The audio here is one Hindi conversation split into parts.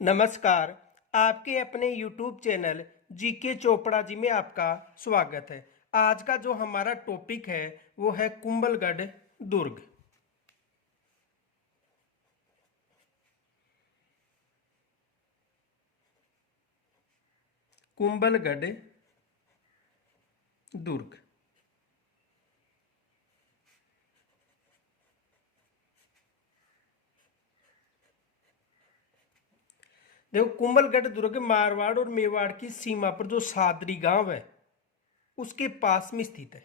नमस्कार। आपके अपने YouTube channel GK Chopra ji में आपका स्वागत है। आज का जो हमारा टॉपिक है वो है कुंभलगढ़ दुर्ग। कुंभलगढ़ दुर्ग। देखो, कुंभलगढ़ दुर्ग मारवाड़ और मेवाड़ की सीमा पर जो सादरी गांव है उसके पास में स्थित है।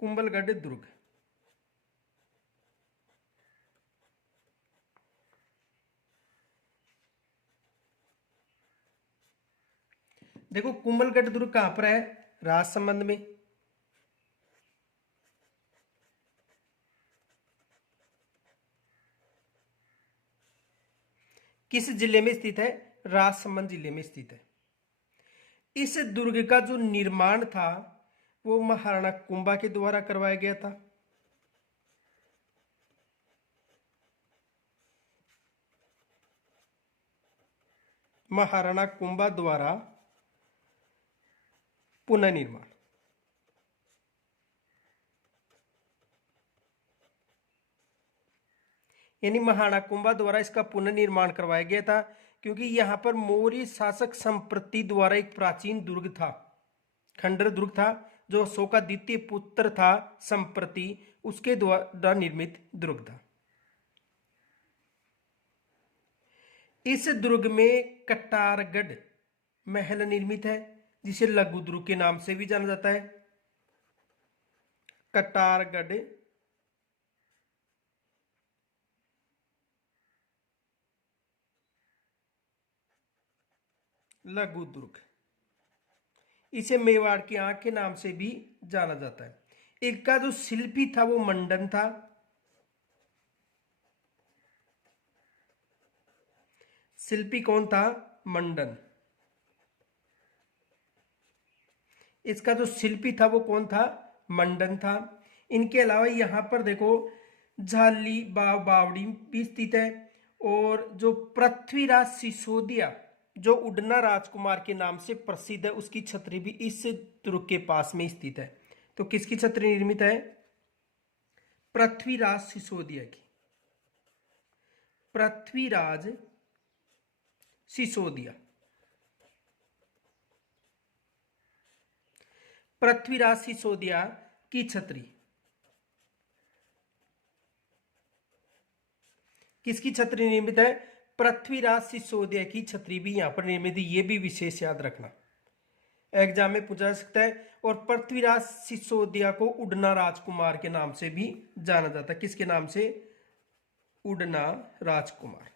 कुंभलगढ़ दुर्ग। देखो, कुंभलगढ़ दुर्ग कहां पर है? राजसमंद में। किस जिले में स्थित है? राजसमंद जिले में स्थित है। इस दुर्ग का जो निर्माण था वो महाराणा कुंभा के द्वारा करवाया गया था। महाराणा कुंभा द्वारा पुनर्निर्माण। यानी महाराणा कुंभा द्वारा इसका पुनर्निर्माण करवाया गया था, क्योंकि यहां पर मौर्य शासक संप्रति द्वारा एक प्राचीन दुर्ग था, खंडर दुर्ग था, जो अशोक का द्वितीय पुत्र था संप्रति, उसके द्वारा निर्मित दुर्ग था। इस दुर्ग में कटारगढ़ महल निर्मित है, जिसे लघु दुर्ग के नाम से भी जाना जाता है। कटारगढ़ लघु दुर्ग। इसे मेवाड़ की आंख के नाम से भी जाना जाता है। इनका जो शिल्पी था वो मंडन था। शिल्पी कौन था? मंडन। इसका जो शिल्पी था वो कौन था? मंडन था। इनके अलावा यहां पर देखो, झाली बावड़ी भी स्थित है, और जो पृथ्वीराज सिसोदिया जो उड़ना राजकुमार के नाम से प्रसिद्ध है, उसकी छतरी भी इस दुर्ग के पास में स्थित है। तो किसकी छतरी निर्मित है? पृथ्वीराज सिसोदिया की। पृथ्वीराज सिसोदिया। पृथ्वीराज सिसोदिया की छतरी। किसकी छतरी निर्मित है? पृथ्वीराज सिसोदिया की छतरी भी यहां पर निर्मित है। यह भी विशेष याद रखना, एग्जाम में पूछा जा सकता है। और पृथ्वीराज सिसोदिया को उड़ना राजकुमार के नाम से भी जाना जाता है। किसके नाम से? उड़ना राजकुमार।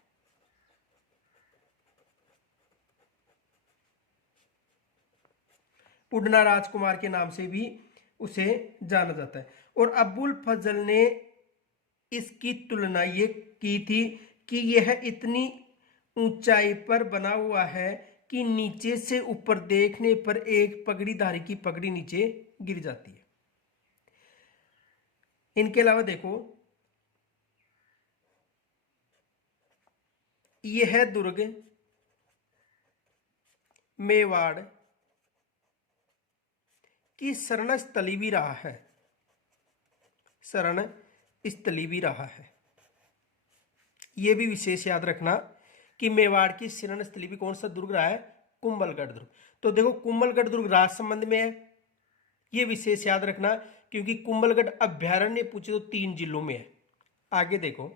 उड़ना राजकुमार के नाम से भी उसे जाना जाता है। और अबुल फजल ने इसकी तुलना ये की थी कि यह इतनी ऊंचाई पर बना हुआ है कि नीचे से ऊपर देखने पर एक पगड़ीधारी की पगड़ी नीचे गिर जाती है। इनके अलावा देखो, यह दुर्ग मेवाड़ की शरण स्थली भी रहा है। शरण स्थली भी रहा है। यह भी विशेष याद रखना कि मेवाड़ की शरण स्थली भी कौन सा दुर्ग रहा है? कुंभलगढ़ दुर्ग। तो देखो, कुंभलगढ़ दुर्ग राजसमंद में है, यह विशेष याद रखना, क्योंकि कुंभलगढ़ अभ्यारण्य पूछे तो 3 जिलों में है। आगे देखो,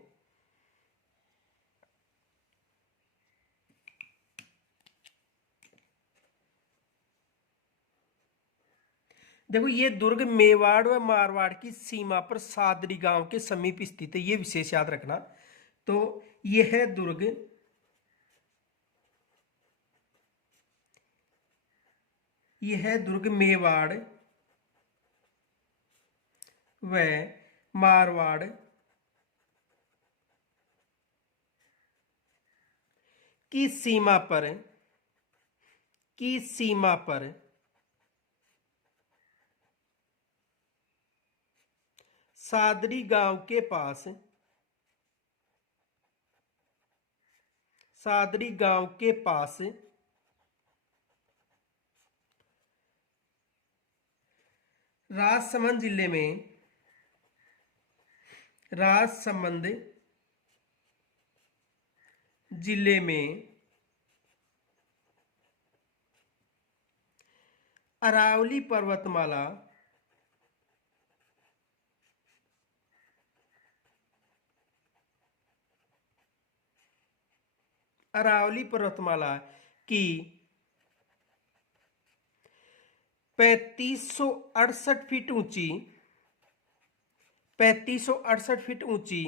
देखो ये दुर्ग मेवाड़ व मारवाड़ की सीमा पर सादरी गांव के समीप स्थित है। यह विशेष याद रखना। तो यह दुर्ग मेवाड़ व मारवाड़ की सीमा पर सादरी गांव के पास, सादरी गांव के पास राजसमंद जिले में, राजसमंद जिले में अरावली पर्वतमाला, अरावली पर्वतमाला की 3568 फीट ऊंची, 3568 फीट ऊंची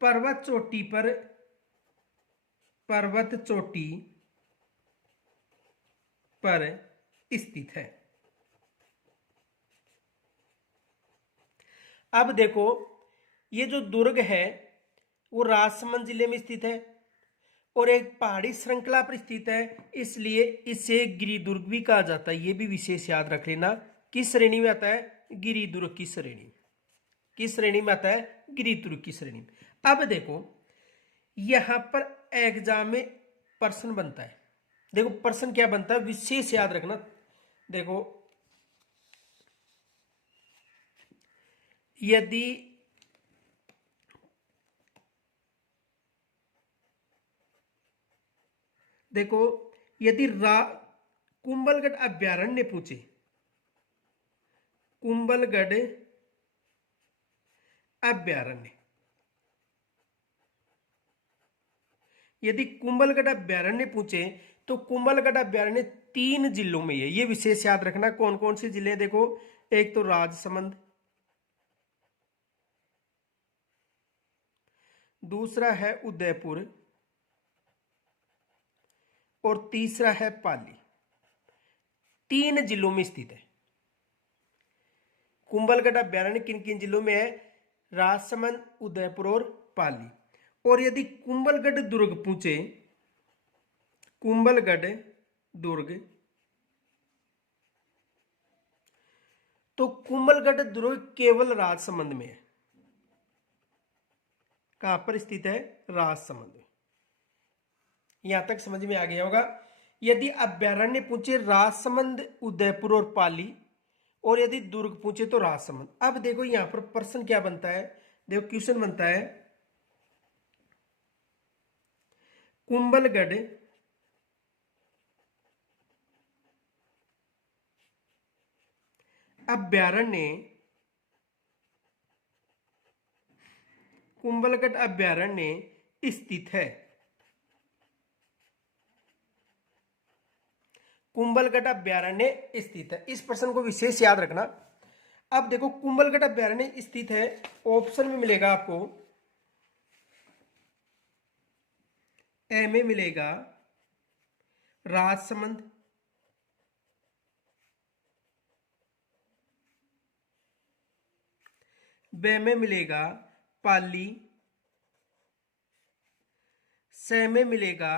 पर्वत चोटी पर, पर्वत चोटी पर स्थित है। अब देखो ये जो दुर्ग है वो राजसमंद जिले में स्थित है और एक पहाड़ी श्रृंखला पर स्थित है, इसलिए इसे गिरि दुर्ग भी कहा जाता है। ये भी विशेष याद रख लेना। किस श्रेणी में आता है? गिरि दुर्ग की श्रेणी। किस श्रेणी में आता है? गिरि दुर्ग की श्रेणी में। अब देखो यहां पर एग्जाम में प्रश्न बनता है। देखो प्रश्न क्या बनता है, विशेष याद रखना। देखो यदि देखो यदि कुंभलगढ़ अभ्यारण्य पूछे, कुंभलगढ़ अभ्यारण्य, यदि कुंभलगढ़ अभ्यारण्य पूछे तो कुंभलगढ़ अभ्यारण्य 3 जिलों में है। ये विशेष याद रखना। कौन कौन से जिले? देखो एक तो राजसमंद, दूसरा है उदयपुर और तीसरा है पाली। 3 जिलों में स्थित है। कुंभलगढ़ अभ्यारण्य किन किन जिलों में है? राजसमंद, उदयपुर और पाली। और यदि कुंभलगढ़ दुर्ग पूछे, कुंभलगढ़ दुर्ग, तो कुंभलगढ़ दुर्ग केवल राजसमंद में है। कहां पर स्थित है? राजसमंद में। यहां तक समझ में आ गया होगा। यदि अभ्यारण्य पूछे राजसमंद, उदयपुर और पाली, और यदि दुर्ग पूछे तो राजसमंद। अब देखो यहां पर प्रश्न क्या बनता है। देखो क्वेश्चन बनता है कुंभलगढ़ अभ्यारण्य, कुंभलगढ़ अभ्यारण्य स्थित है, कुंभलगढ़ अभ्यारण्य स्थित है। इस प्रश्न को विशेष याद रखना। अब देखो कुंभलगढ़ अभ्यारण्य स्थित है, ऑप्शन में मिलेगा आपको ए में मिलेगा राजसमंद, बे में मिलेगा पाली, से में मिलेगा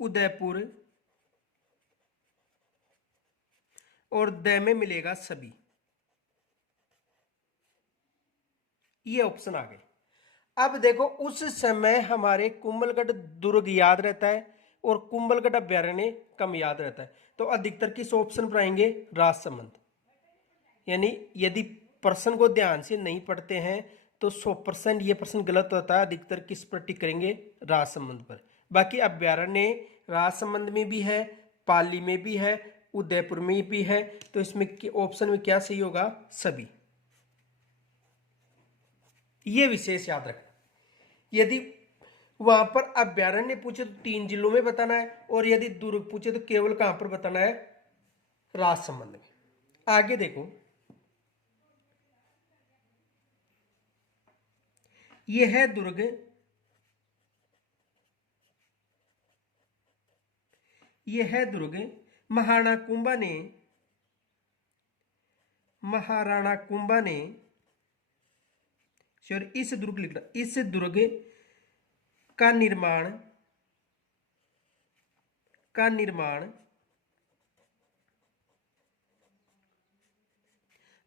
उदयपुर और द में मिलेगा सभी। ये ऑप्शन आ गए। अब देखो उस समय हमारे कुंभलगढ़ दुर्ग याद रहता है और कुंभलगढ़ अभ्यारण्य कम याद रहता है, तो अधिकतर किस ऑप्शन पर आएंगे? राजसमंद। यानी यदि प्रश्न को ध्यान से नहीं पढ़ते हैं तो 100% ये प्रश्न गलत होता है। अधिकतर किस पर टिक करेंगे? राजसमंद पर। बाकी अभ्यारण्य राजसमंद में भी है, पाली में भी है, उदयपुर में भी है, तो इसमें ऑप्शन में क्या सही होगा? सभी। ये विशेष याद रखना। यदि वहां पर अभ्यारण्य पूछे तो 3 जिलों में बताना है, और यदि दुर्ग पूछे तो केवल कहां पर बताना है? राजसमंद में। आगे देखो यह है दुर्ग, यह है दुर्ग महाराणा कुंभा ने, महाराणा कुंभा ने, सॉरी इस दुर्ग लिखना, इस दुर्ग का निर्माण, का निर्माण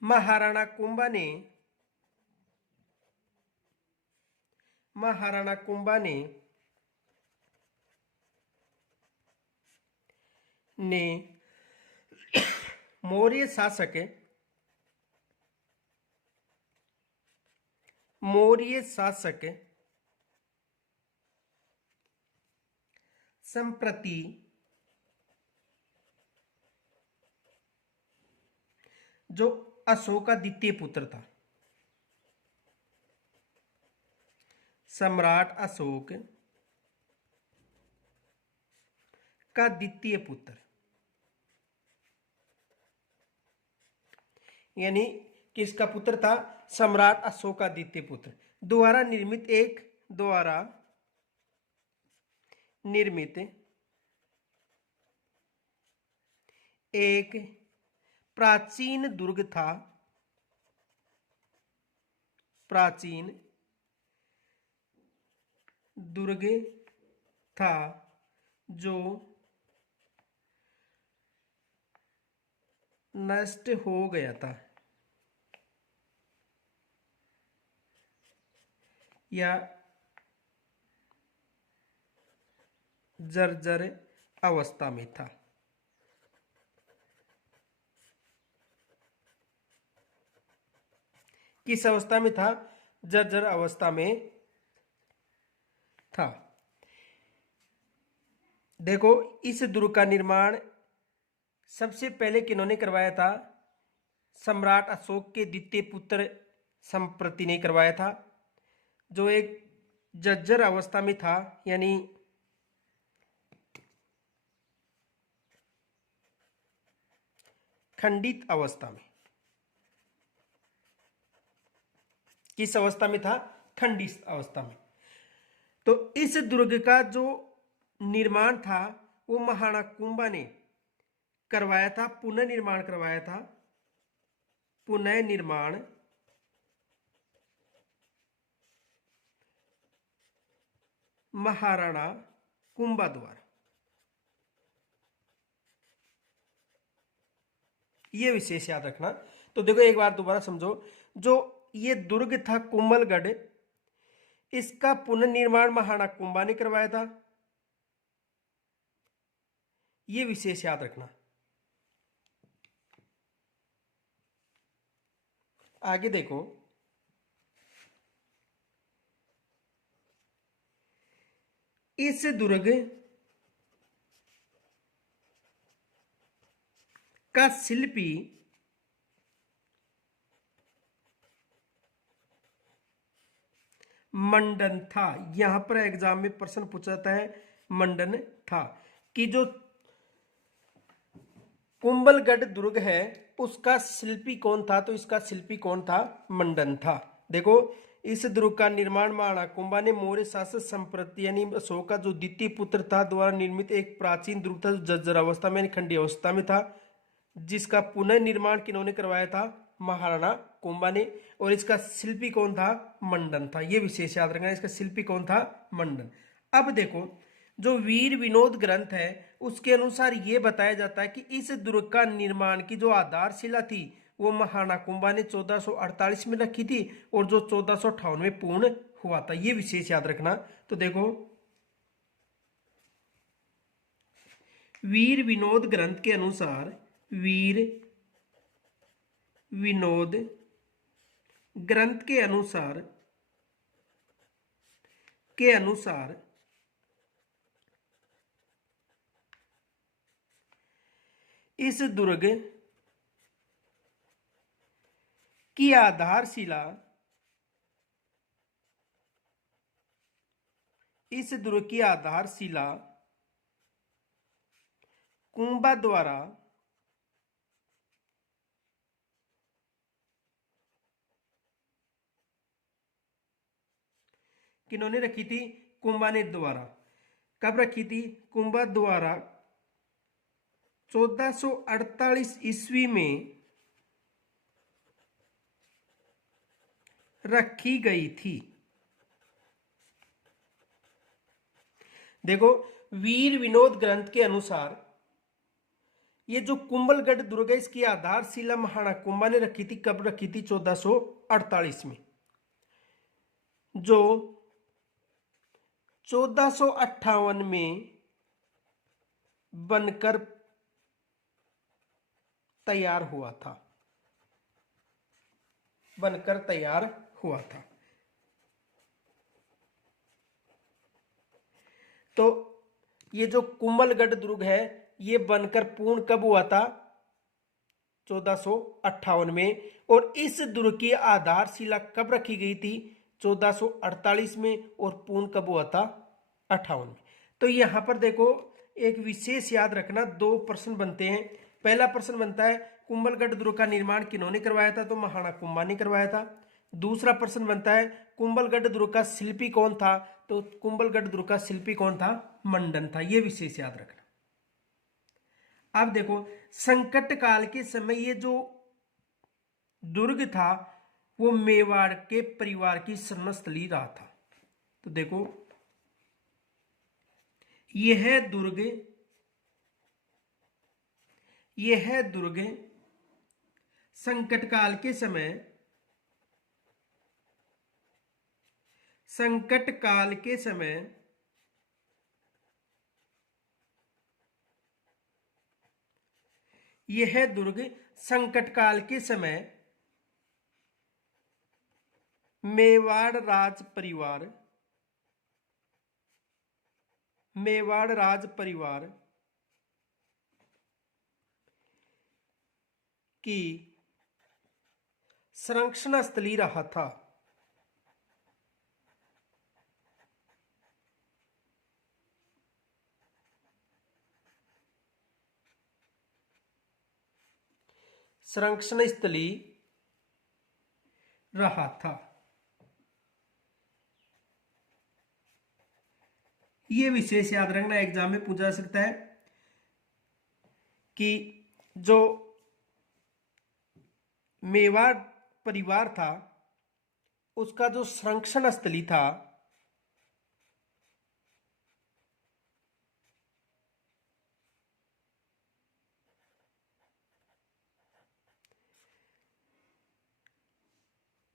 महाराणा कुंभा ने मौर्य शासक संप्रति जो अशोक का द्वितीय पुत्र था, सम्राट अशोक का द्वितीय पुत्र, यानी किसका पुत्र था? सम्राट अशोक का द्वितीय पुत्र द्वारा निर्मित एक प्राचीन दुर्ग था जो नष्ट हो गया था या जर्जर अवस्था में था। किस अवस्था में था? जर्जर अवस्था में था। देखो, इस दुर्ग का निर्माण सबसे पहले किन्होंने करवाया था? सम्राट अशोक के द्वितीय पुत्र संप्रति ने करवाया था, जो एक जर्जर अवस्था में था, यानी खंडित अवस्था में। किस अवस्था में था? खंडित अवस्था में। तो इस दुर्ग का जो निर्माण था वो महाराणा कुंभा ने करवाया था, पुनर्निर्माण करवाया था। पुनर्निर्माण महाराणा कुंभा द्वारा। ये विशेष याद रखना। तो देखो, एक बार दोबारा समझो, जो ये दुर्ग था कोमलगढ़, इसका पुनर्निर्माण महाराणा कुंभा ने करवाया था। ये विशेष याद रखना। आगे देखो, इस दुर्ग का शिल्पी मंडन था। यहां पर एग्जाम में प्रश्न पूछा जाता है मंडन था, कि जो कुंभलगढ़ दुर्ग है उसका शिल्पी कौन था? तो इसका शिल्पी कौन था? मंडन था। देखो, इस दुर्ग का निर्माण महाराणा कुंभा ने मौर्य शासक संप्रति यानी अशोक का जो द्वितीय पुत्र था द्वारा निर्मित एक प्राचीन दुर्ग था, जो जर्जर अवस्था में खंडी अवस्था में था, जिसका पुनर्निर्माण किन्होंने करवाया था? महाराणा कुंभा ने। और इसका शिल्पी कौन था? मंडन था। यह विशेष याद रखना, इसका शिल्पी कौन था? मंडन। अब देखो, जो वीर विनोद ग्रंथ है उसके अनुसार यह बताया जाता है कि इस दुर्ग का निर्माण की जो आधारशिला थी वो महाराणा कुंभा ने 1448 में रखी थी और जो 1458 में पूर्ण हुआ था। यह विशेष याद रखना। तो देखो, वीर विनोद ग्रंथ के अनुसार, वीर विनोद ग्रंथ के अनुसार इस दुर्ग की आधारशिला कुंभा द्वारा किन्होंने रखी थी? कुंभा ने द्वारा। कब रखी थी? कुंभा द्वारा 1448 ईस्वी में रखी गई थी। देखो, वीर विनोद ग्रंथ के अनुसार ये जो कुंभलगढ़ दुर्ग है इसकी आधारशिला महाराणा कुंभा ने रखी थी। कब रखी थी? 1448 में। जो 1458 में बनकर तैयार हुआ था, बनकर तैयार हुआ था। तो ये जो कुंभलगढ़ दुर्ग है ये बनकर पूर्ण कब हुआ था? 1458 में। और इस दुर्ग की आधारशिला कब रखी गई थी? 1448 में। और पूर्ण कब हुआ था? 58 में। तो यहां पर देखो एक विशेष याद रखना, दो प्रश्न बनते हैं। पहला प्रश्न बनता है कुंभलगढ़ दुर्ग का निर्माण किन्होंने करवाया था? तो महाराणा कुंभा ने करवाया था। दूसरा प्रश्न बनता है कुंभलगढ़ दुर्ग का शिल्पी कौन था? तो कुंभलगढ़ दुर्ग का शिल्पी कौन था? मंडन था। यह विशेष याद रखना। अब देखो संकट काल के समय ये जो दुर्ग था वो मेवाड़ के परिवार की शरणस्थली रहा था। तो देखो यह दुर्ग संकट काल के समय यह दुर्ग संकट काल के समय मेवाड़ राज परिवार की संरक्षण स्थली रहा था। संरक्षण स्थली रहा था। यह विशेष याद रखना, एग्जाम में पूछा जा सकता है कि जो मेवाड़ परिवार था उसका जो संरक्षण स्थली था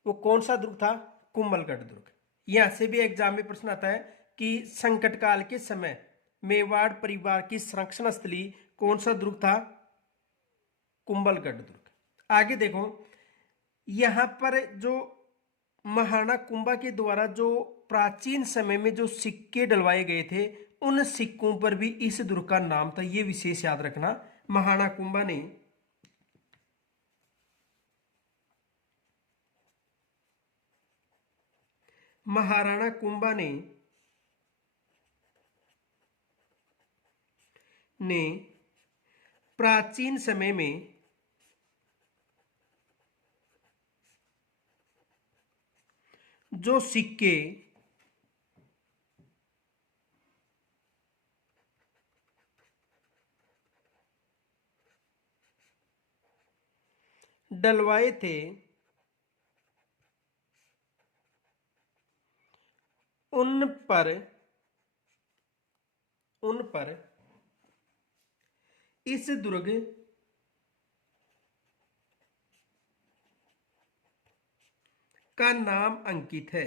वो कौन सा दुर्ग था? कुंभलगढ़ दुर्ग। यहां से भी एग्जाम में प्रश्न आता है कि संकट काल के समय मेवाड़ परिवार की संरक्षण स्थली कौन सा दुर्ग था? कुंभलगढ़ दुर्ग। आगे देखो यहां पर जो महाराणा कुंभा के द्वारा जो प्राचीन समय में जो सिक्के डलवाए गए थे उन सिक्कों पर भी इस दुर्ग का नाम था। यह विशेष याद रखना। महाराणा कुंभा ने महाराणा कुंभा ने प्राचीन समय में जो सिक्के डलवाए थे उन पर इस दुर्ग का नाम अंकित है।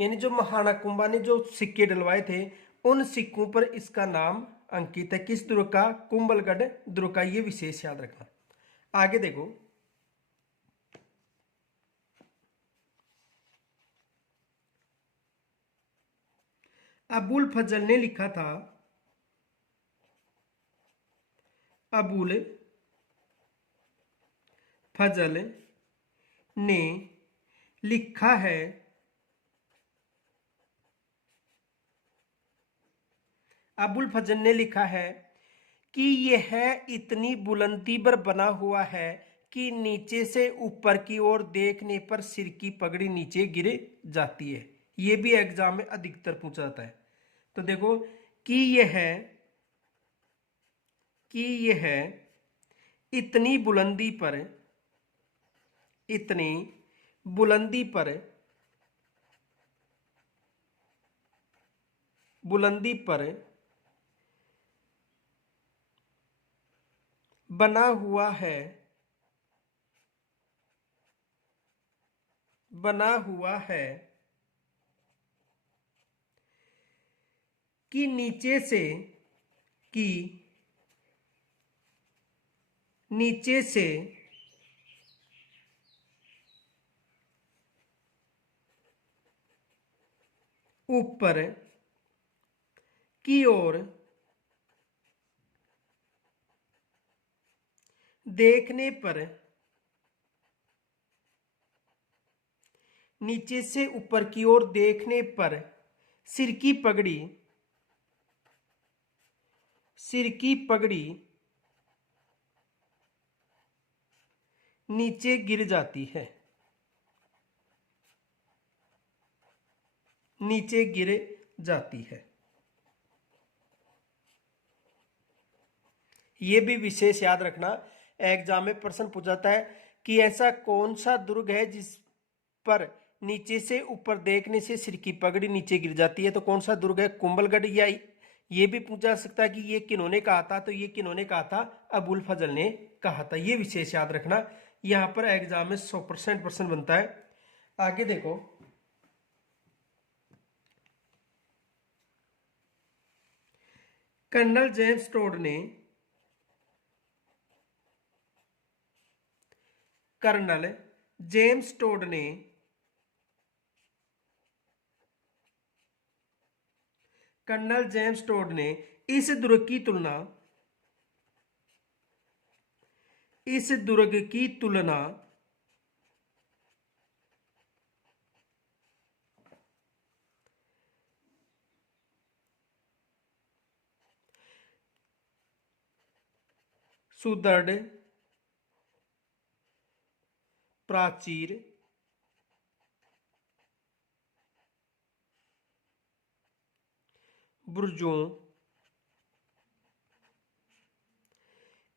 यानी जो महाराणा कुंभा ने जो सिक्के डलवाए थे उन सिक्कों पर इसका नाम अंकित है। किस दुर्ग का? कुंभलगढ़ दुर्ग का। यह विशेष याद रखना। आगे देखो अबुल फजल ने लिखा था, अबुल फजल ने लिखा है अबुल फजल ने लिखा है कि यह इतनी बुलंदी पर बना हुआ है कि नीचे से ऊपर की ओर देखने पर सिर की पगड़ी नीचे गिर जाती है। यह भी एग्जाम में अधिकतर पूछा जाता है। तो देखो कि यह इतनी बुलंदी पर बुलंदी पर बना हुआ है, बना हुआ है कि नीचे से, कि नीचे से ऊपर की ओर देखने पर, नीचे से ऊपर की ओर देखने पर सिर की पगड़ी, सिर की पगड़ी नीचे गिर जाती है, नीचे गिर जाती है। ये भी विशेष याद रखना, एग्जाम में प्रश्न पूछाता है कि ऐसा कौन सा दुर्ग है जिस पर नीचे से ऊपर देखने से सिर की पगड़ी नीचे गिर जाती है। तो कौन सा दुर्ग है? कुंभलगढ़। या ये भी पूछा सकता है कि ये किन्होंने कहा था, तो ये किन्होंने कहा था? अबुल फजल ने कहा था। ये विशेष याद रखना, यहां पर एग्जाम में 100% प्रश्न बनता है। आगे देखो, कर्नल जेम्स टोड ने, कर्नल जेम्स टोड ने कर्नल जेम्स टोड ने इस दुर्ग की तुलना, इस दुर्ग की तुलना सुदृढ़ प्राचीर बुर्जों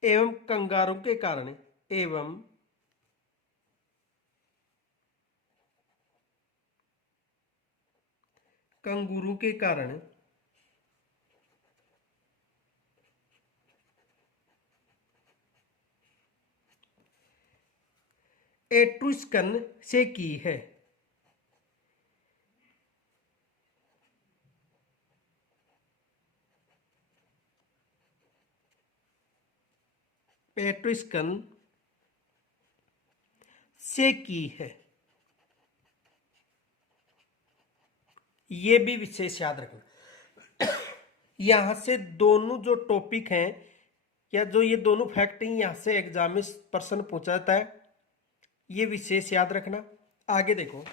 एवं कंगारों के कारण, एवं कंगूरों के कारण एट्रुस्कन से की है। एट्रुस्कन से की है। ये भी विशेष याद रखना। यहां से दोनों जो टॉपिक हैं, या जो ये दोनों फैक्ट हैं, यहां से एग्जाम में प्रश्न पूछा जाता है। ये विशेष याद रखना। आगे देखो,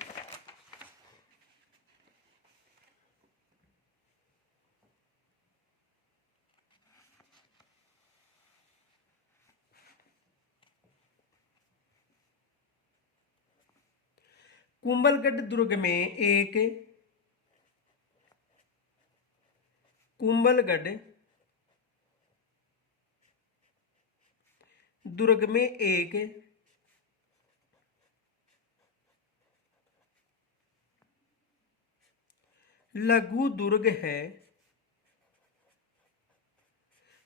कुंभलगढ़ दुर्ग में एक, कुंभलगढ़ दुर्ग में एक लघु दुर्ग है,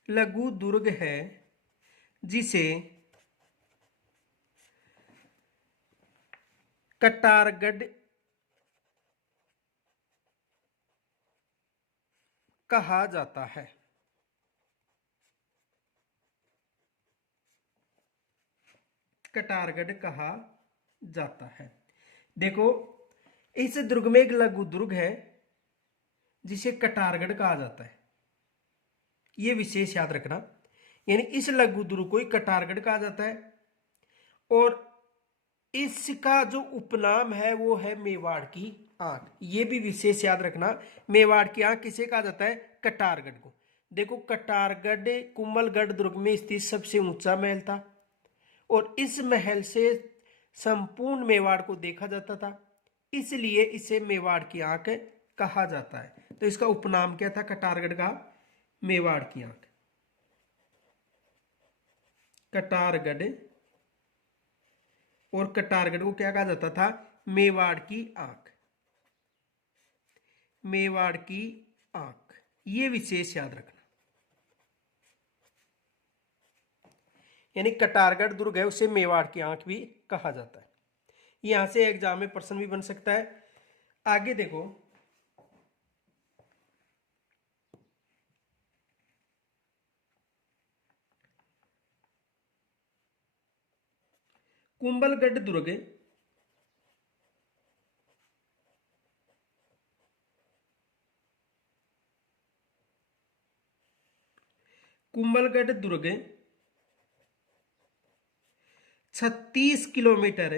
लघु दुर्ग है जिसे कटारगढ़ कहा जाता है। कटारगढ़ कहा जाता है। देखो, इस दुर्ग में एक लघु दुर्ग है जिसे कटारगढ़ कहा जाता है। यह विशेष याद रखना, यानी इस लघु दुर्ग को ही कटारगढ़ कहा जाता है। और इसका जो उपनाम है वो है मेवाड़ की आंख। ये भी विशेष याद रखना, मेवाड़ की आंख किसे कहा जाता है? कटारगढ़ को। देखो, कटारगढ़ कुंभलगढ़ दुर्ग में स्थित सबसे ऊंचा महल था, और इस महल से संपूर्ण मेवाड़ को देखा जाता था, इसलिए इसे मेवाड़ की आंख कहा जाता है। तो इसका उपनाम क्या था कटारगढ़ का? मेवाड़ की आंख। कटारगढ़, और कटारगढ़ को क्या कहा जाता था? मेवाड़ की आंख, मेवाड़ की आंख। ये विशेष याद रखना। यानी कटारगढ़ दुर्ग है उसे मेवाड़ की आंख भी कहा जाता है। यहां से एग्जाम में प्रश्न भी बन सकता है। आगे देखो, कुंभलगढ़ दुर्ग कुंभलगढ़ दुर्ग 36 किलोमीटर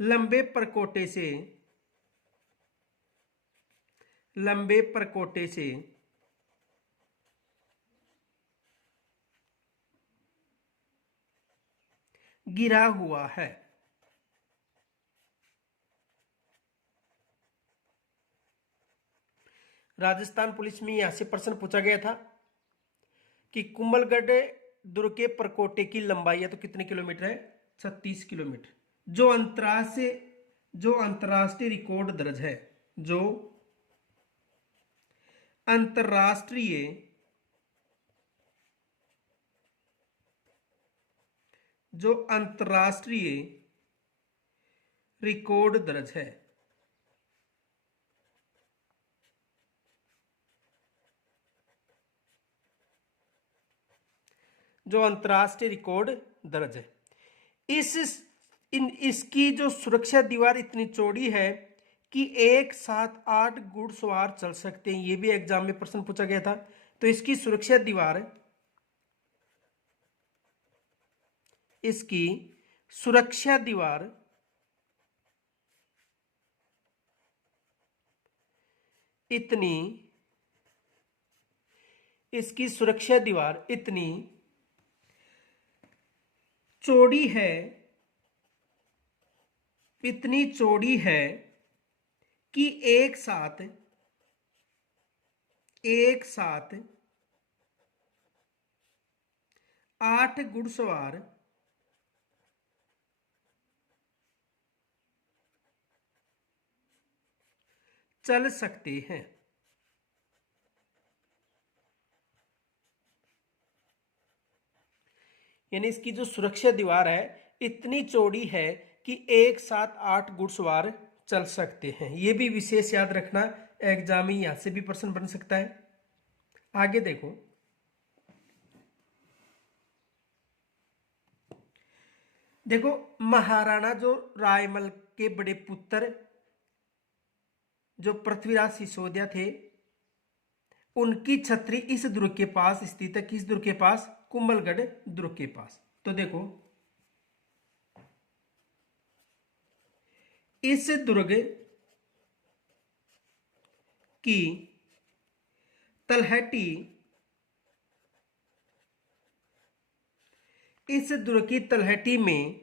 लंबे परकोटे से गिरा हुआ है। राजस्थान पुलिस में यहां से प्रश्न पूछा गया था कि कुंभलगढ़ दुर्ग के परकोटे की लंबाई है तो कितने किलोमीटर है? 36 किलोमीटर। जो अंतरराष्ट्रीय रिकॉर्ड दर्ज है, जो अंतरराष्ट्रीय रिकॉर्ड दर्ज है, जो अंतरराष्ट्रीय रिकॉर्ड दर्ज है, इसकी जो सुरक्षा दीवार इतनी चौड़ी है कि एक साथ 8 घुड़सवार चल सकते हैं। ये भी एग्जाम में प्रश्न पूछा गया था। तो इसकी सुरक्षा दीवार इसकी सुरक्षा दीवार इतनी चौड़ी है कि एक साथ 8 घुड़सवार चल सकते हैं। यानी इसकी जो सुरक्षा दीवार है इतनी चौड़ी है कि एक साथ 8 घुड़सवार चल सकते हैं। यह भी विशेष याद रखना, एग्जाम में यहां से भी प्रश्न बन सकता है। आगे देखो महाराणा जो रायमल के बड़े पुत्र जो पृथ्वीराज सिसोदिया थे, उनकी छतरी इस दुर्ग के पास स्थित है। किस दुर्ग के पास? कुंभलगढ़ दुर्ग के पास। तो देखो, इस दुर्ग की तलहटी में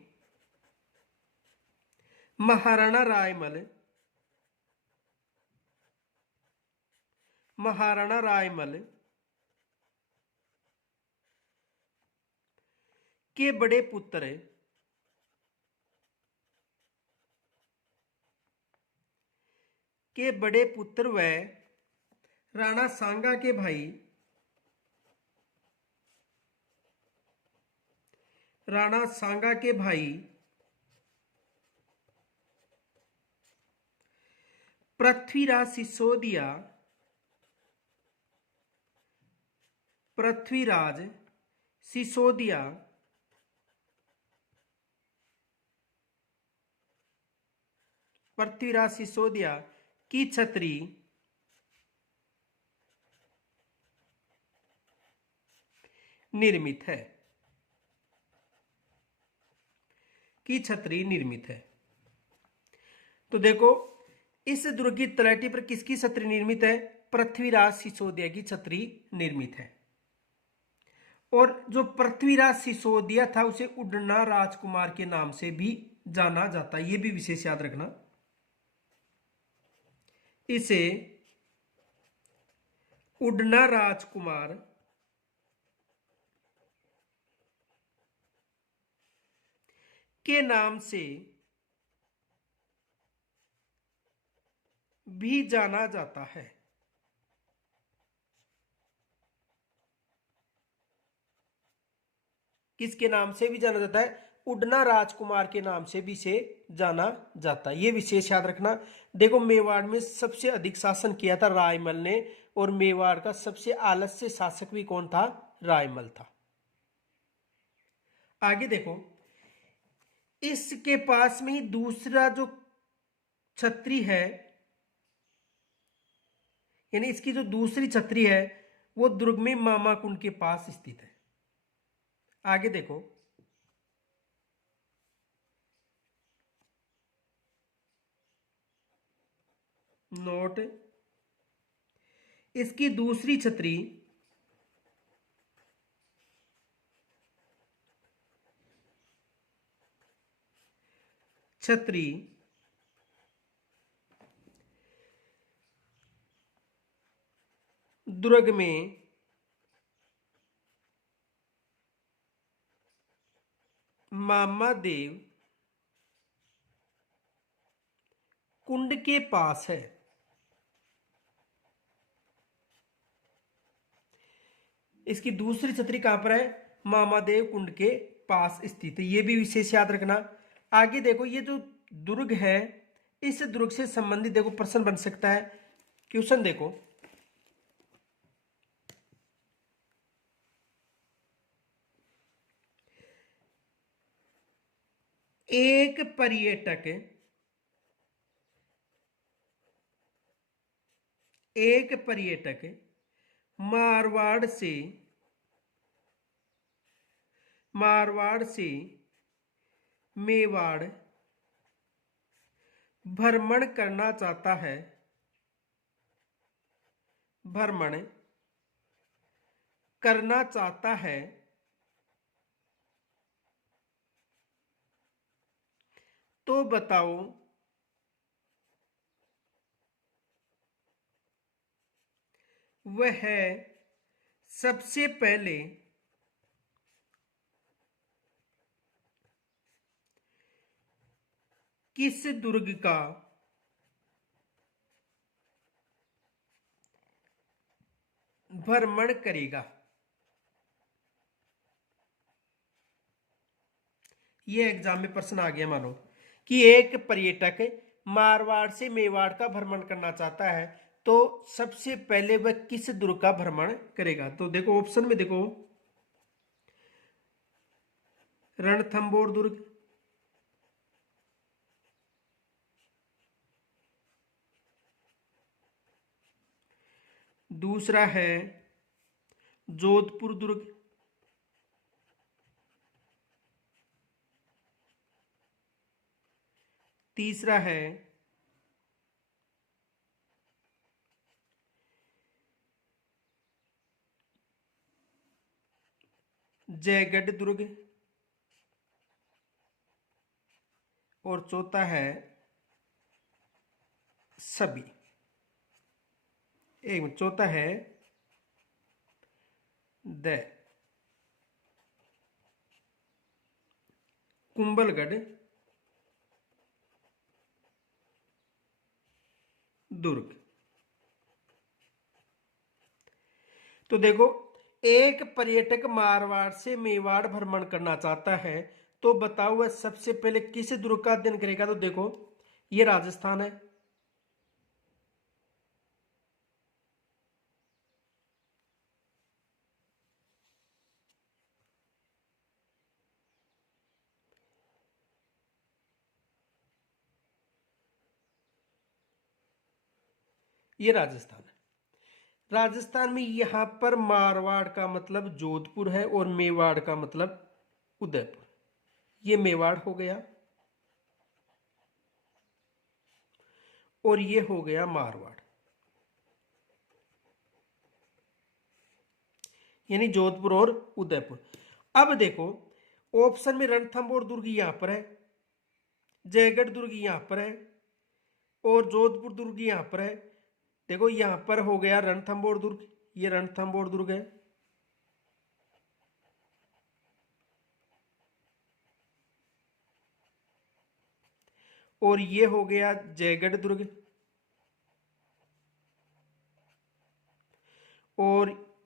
महाराणा रायमल के बड़े पुत्र व राणा सांगा के भाई पृथ्वीराज सिसोदिया की छतरी निर्मित है। तो देखो, इस दुर्ग की तलहटी पर किसकी छतरी निर्मित है? पृथ्वीराज सिसोदिया की छतरी निर्मित है। और जो पृथ्वीराज सिसोदिया था उसे उड़ना राजकुमार के नाम से भी जाना जाता है। यह भी विशेष याद रखना, इसे उड़ना राजकुमार के नाम से भी जाना जाता है। किसके नाम से भी जाना जाता है? उडना राजकुमार के नाम से भी इसे जाना जाता है। ये विशेष याद रखना। देखो, मेवाड़ में सबसे अधिक शासन किया था रायमल ने, और मेवाड़ का सबसे आलस्य शासक भी कौन था? रायमल था। आगे देखो, इसके पास में ही दूसरा जो छत्री है, यानी इसकी जो दूसरी छत्री है, वो दुर्ग में मामा कुंड के पास स्थित है। आगे देखो, नोट, इसकी दूसरी छत्री छत्री दुर्ग में मामा देव कुंड के पास है। इसकी दूसरी छतरी कहां पर है? मामादेव कुंड के पास स्थित है। यह भी विशेष याद रखना। आगे देखो, ये जो दुर्ग है, इस दुर्ग से संबंधित देखो प्रश्न बन सकता है। क्वेश्चन देखो, एक पर्यटक मारवाड़ से मेवाड़ भ्रमण करना चाहता है। भ्रमण करना चाहता है तो बताओ वह सबसे पहले किस दुर्ग का भ्रमण करेगा? ये एग्जाम में प्रश्न आ गया। मानो कि एक पर्यटक मारवाड़ से मेवाड़ का भ्रमण करना चाहता है, तो सबसे पहले वह किस दुर्ग का भ्रमण करेगा? तो देखो, ऑप्शन में देखो, रणथंबोर दुर्ग, दूसरा है जोधपुर दुर्ग, तीसरा है जयगढ़ दुर्ग, और चौथा है सभी। एक मिनट, चौथा है द कुंभलगढ़ दुर्ग। तो देखो, एक पर्यटक मारवाड़ से मेवाड़ भ्रमण करना चाहता है, तो बताओ वह सबसे पहले किस दुर्ग का अध्ययन करेगा? तो देखो, ये राजस्थान है, ये राजस्थान है। राजस्थान में यहां पर मारवाड़ का मतलब जोधपुर है, और मेवाड़ का मतलब उदयपुर। ये मेवाड़ हो गया, और ये हो गया मारवाड़, यानी जोधपुर और उदयपुर। अब देखो, ऑप्शन में रणथंबोर दुर्ग यहां पर है, जयगढ़ दुर्ग यहां पर है, और जोधपुर दुर्ग यहां पर है। देखो, यहां पर हो गया रणथंबोर दुर्ग, ये रणथंबोर दुर्ग है, और ये हो गया जयगढ़ दुर्ग,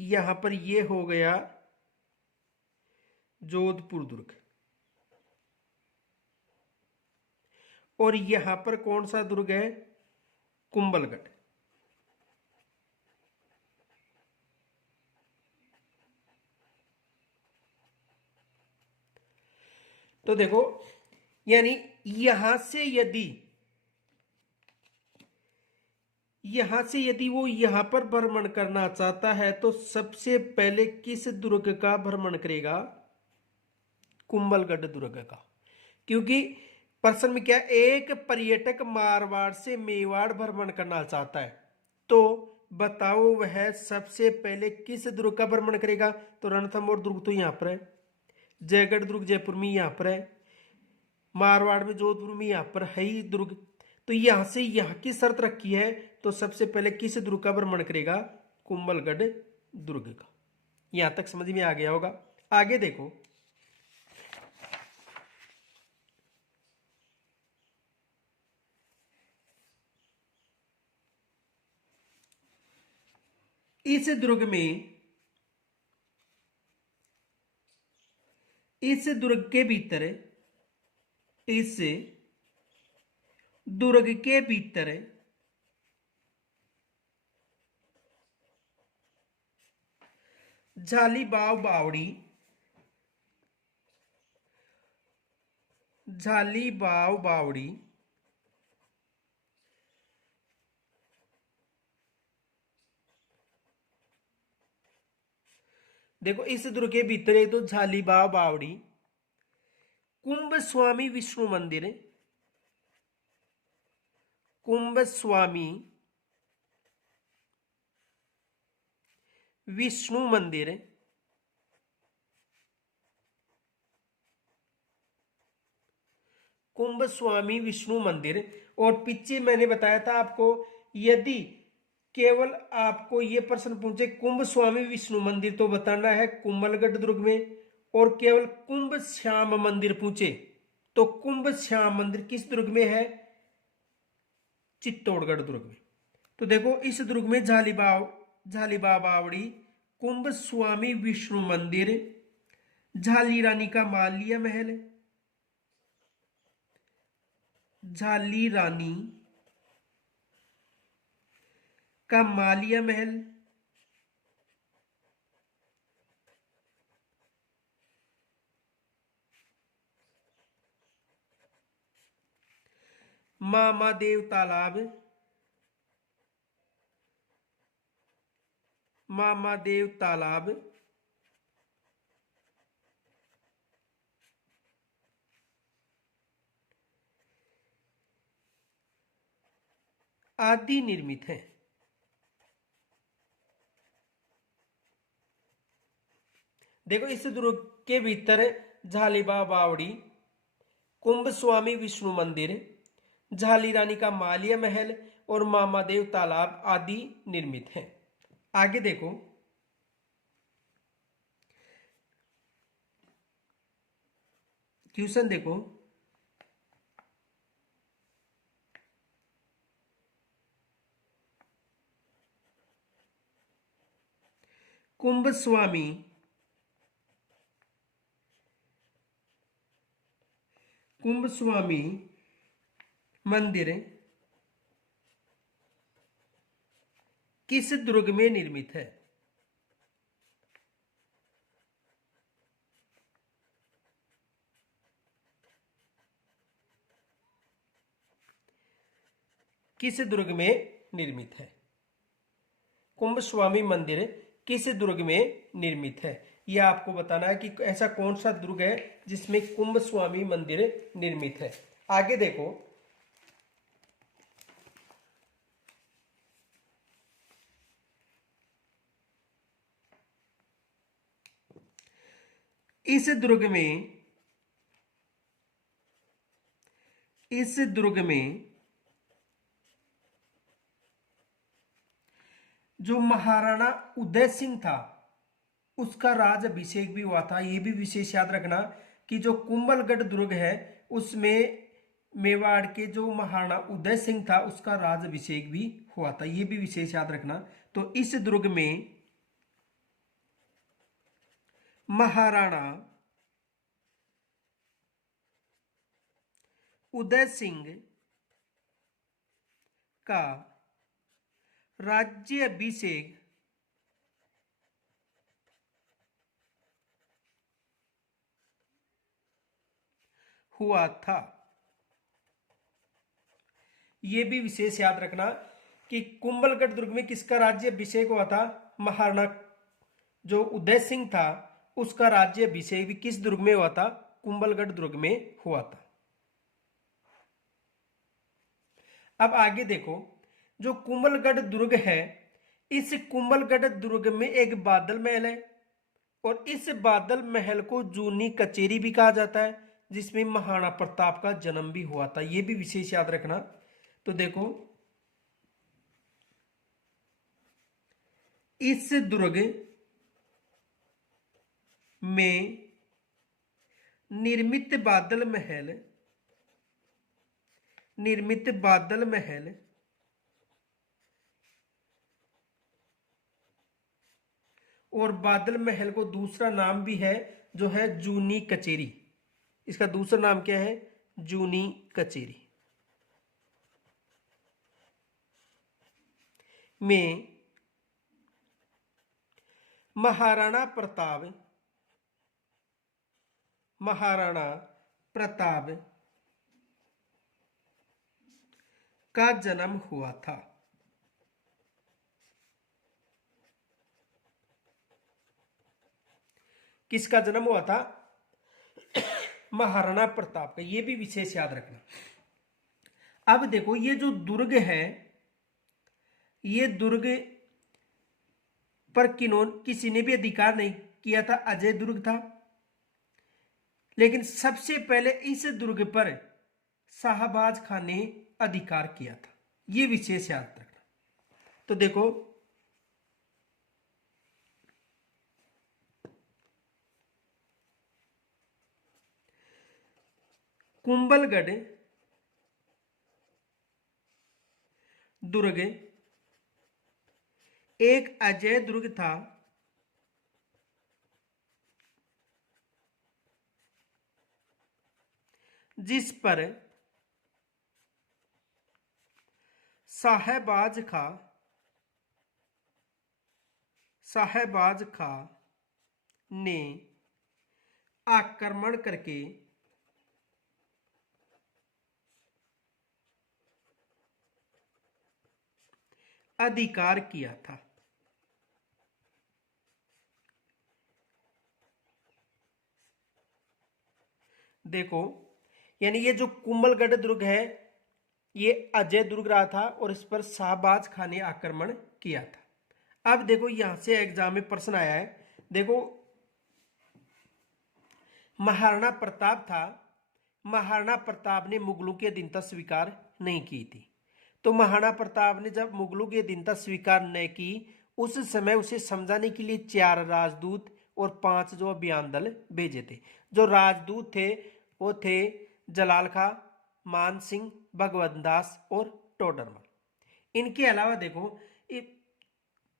यहां पर ये हो गया जोधपुर दुर्ग, और यहां पर कौन सा दुर्ग है, कुंभलगढ़। तो देखो, यानी यहां से यदि वो यहां पर भ्रमण करना चाहता है तो सबसे पहले किस दुर्ग का भ्रमण करेगा, कुंभलगढ़ दुर्ग का। क्योंकि प्रश्न में क्या, एक पर्यटक मारवाड़ से मेवाड़ भ्रमण करना चाहता है, तो बताओ वह सबसे पहले किस दुर्ग का भ्रमण करेगा। तो रणथंभौर दुर्ग तो यहां पर है, जयगढ़ दुर्ग जयपुर में यहां पर है, मारवाड़ में जोधपुर में यहां पर है ही दुर्ग। तो यहां से यहां की शर्त रखी है, तो सबसे पहले किस दुर्ग का भ्रमण करेगा, कुंभलगढ़ दुर्ग का। यहां तक समझ में आ गया होगा। आगे देखो, इस दुर्ग में, इस दुर्ग के भीतर, इस दुर्ग के भीतर झालीबाव बावड़ी, झालीबाव बावड़ी, देखो इस दुर्ग के भीतर एक तो झालीबाव बावड़ी, कुंभ स्वामी विष्णु मंदिर, कुंभ स्वामी विष्णु मंदिर, कुंभ स्वामी विष्णु मंदिर। और पीछे मैंने बताया था आपको, यदि केवल आपको यह प्रश्न पूछे कुंभ स्वामी विष्णु मंदिर तो बताना है कुंभलगढ़ दुर्ग में, और केवल कुंभ श्याम मंदिर पूछे तो कुंभ श्याम मंदिर किस दुर्ग में है, चित्तौड़गढ़ दुर्ग में। तो देखो इस दुर्ग में झालीबाव बावड़ी, कुंभ स्वामी विष्णु मंदिर, झाली रानी का मालिया महल, झाली रानी का मालिया महल, मामादेव तालाब, मामादेव तालाब, आदि निर्मित है। देखो इस दुर्ग के भीतर झालीबाव बावड़ी, कुंभ स्वामी विष्णु मंदिर, झाली रानी का मालिया महल और मामादेव तालाब आदि निर्मित हैं। आगे देखो, क्वेश्चन देखो, कुंभ स्वामी मंदिर किस दुर्ग में निर्मित है। किस दुर्ग में निर्मित है, कुंभ स्वामी मंदिर किस दुर्ग में निर्मित है, यह आपको बताना है कि ऐसा कौन सा दुर्ग है जिसमें कुंभ स्वामी मंदिर निर्मित है। आगे देखो, इस दुर्ग में जो महाराणा उदय सिंह था उसका राज अभिषेक भी हुआ था। यह भी विशेष याद रखना कि जो कुंभलगढ़ दुर्ग है उसमें मेवाड़ के जो महाराणा उदय सिंह था उसका राज अभिषेक भी हुआ था। यह भी विशेष याद रखना। तो इस दुर्ग में महाराणा उदय सिंह का राज्याभिषेक हुआ था। यह भी विशेष याद रखना कि कुंभलगढ़ दुर्ग में किसका राज्याभिषेक हुआ था? महाराणा जो उदय सिंह था उसका राज्याभिषेक भी किस दुर्ग में हुआ था? कुंभलगढ़ दुर्ग में हुआ था। अब आगे देखो, जो कुंभलगढ़ दुर्ग है, इस कुंभलगढ़ दुर्ग में एक बादल महल है और इस बादल महल को जूनी कचेरी भी कहा जाता है, जिसमें महाराणा प्रताप का जन्म भी हुआ था। यह भी विशेष याद रखना। तो देखो, इस दुर्ग में निर्मित बादल महल और बादल महल को दूसरा नाम भी है जो है जूनी कचेरी। इसका दूसरा नाम क्या है? जूनी कचेरी। में महाराणा प्रताप का जन्म हुआ था। किसका जन्म हुआ था? महाराणा प्रताप का। यह भी विशेष याद रखना। अब देखो, ये जो दुर्ग है, ये दुर्ग पर किसी ने भी अधिकार नहीं किया था। अजय दुर्ग था, लेकिन सबसे पहले इस दुर्ग पर शाहबाज खान ने अधिकार किया था। यह विशेष याद रखना। तो देखो, कुंभलगढ़ दुर्ग एक अजय दुर्ग था जिस पर शाहबाज खां ने आक्रमण करके अधिकार किया था। देखो, यानी ये जो कुंभलगढ़ दुर्ग है, ये अजय दुर्ग रहा था और इस पर शाहबाज खान ने आक्रमण किया था। अब देखो, यहां से एग्जाम में प्रश्न आया है। देखो, महाराणा प्रताप था, महाराणा प्रताप ने मुगलों की अधीनता स्वीकार नहीं की थी। तो महाराणा प्रताप ने जब मुगलों की अधीनता स्वीकार नहीं की, उस समय उसे समझाने के लिए 4 राजदूत और 5 जो अभियान दल भेजे थे। जो राजदूत थे वो थे जलाल खां, मान सिंह, भगवत दास और टोडरमल। इनके अलावा देखो,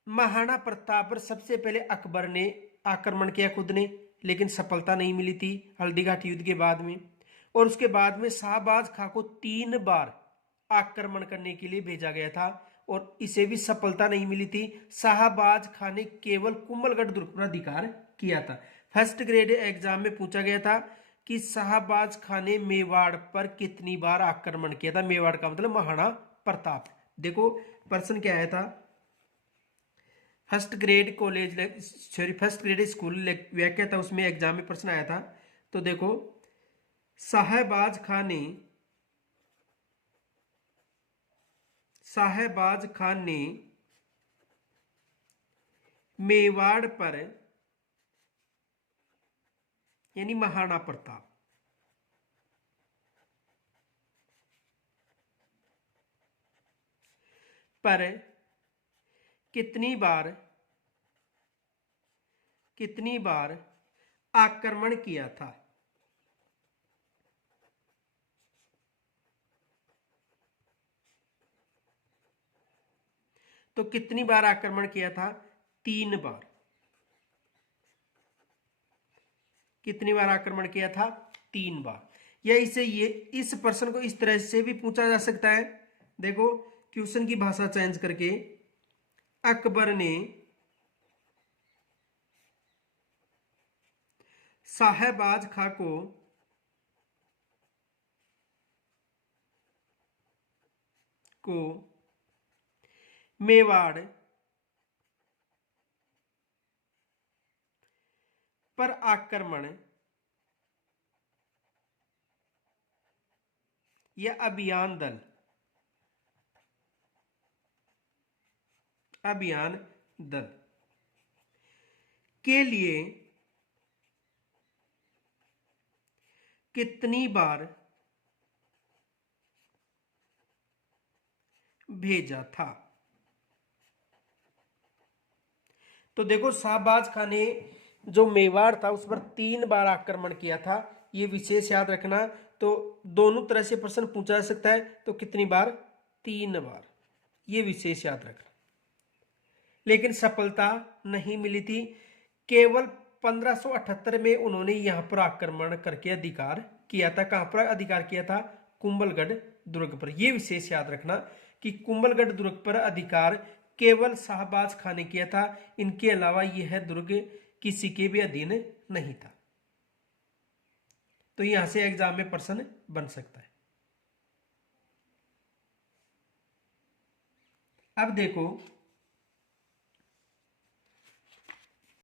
महाराणा प्रताप पर सबसे पहले अकबर ने आक्रमण किया खुद ने, लेकिन सफलता नहीं मिली थी हल्दीघाटी युद्ध के बाद में। और उसके बाद में शाहबाज खां को 3 बार आक्रमण करने के लिए भेजा गया था और इसे भी सफलता नहीं मिली थी। शाहबाज खां ने केवल कुंभलगढ़ दुर्ग पर अधिकार किया था। फर्स्ट ग्रेड एग्जाम में पूछा गया था कि शाहबाज खां ने मेवाड़ पर कितनी बार आक्रमण किया था? मेवाड़ का मतलब महाराणा प्रताप। देखो, प्रश्न क्या आया था? फर्स्ट ग्रेड स्कूल व्याख्या था, उसमें एग्जाम में प्रश्न आया था। तो देखो, शाहबाज खान ने मेवाड़ पर, यानी महाराणा प्रताप पर कितनी बार आक्रमण किया था? तो कितनी बार आक्रमण किया था? 3 बार। कितनी बार आक्रमण किया था? 3 बार। या इसे ये इस प्रश्न को इस तरह से भी पूछा जा सकता है, देखो क्वेश्चन की भाषा चेंज करके, अकबर ने साहबाज खां को मेवाड़ पर आक्रमण या अभियान दल के लिए कितनी बार भेजा था? तो देखो शाहबाज खान ने जो मेवाड़ था उस पर 3 बार आक्रमण किया था, ये विशेष याद रखना। तो दोनों तरह से प्रश्न पूछा जा सकता है, तो कितनी बार? 3 बार, ये विशेष याद रखना। लेकिन सफलता नहीं मिली थी। केवल 1578 में उन्होंने यहां पर आक्रमण करके अधिकार किया था। कहां पर अधिकार किया था? कुंभलगढ़ दुर्ग पर। यह विशेष याद रखना कि कुंभलगढ़ दुर्ग पर अधिकार केवल शाहबाज खान ने किया था, इनके अलावा यह दुर्ग किसी के भी अधीन नहीं था। तो यहां से एग्जाम में प्रश्न बन सकता है। अब देखो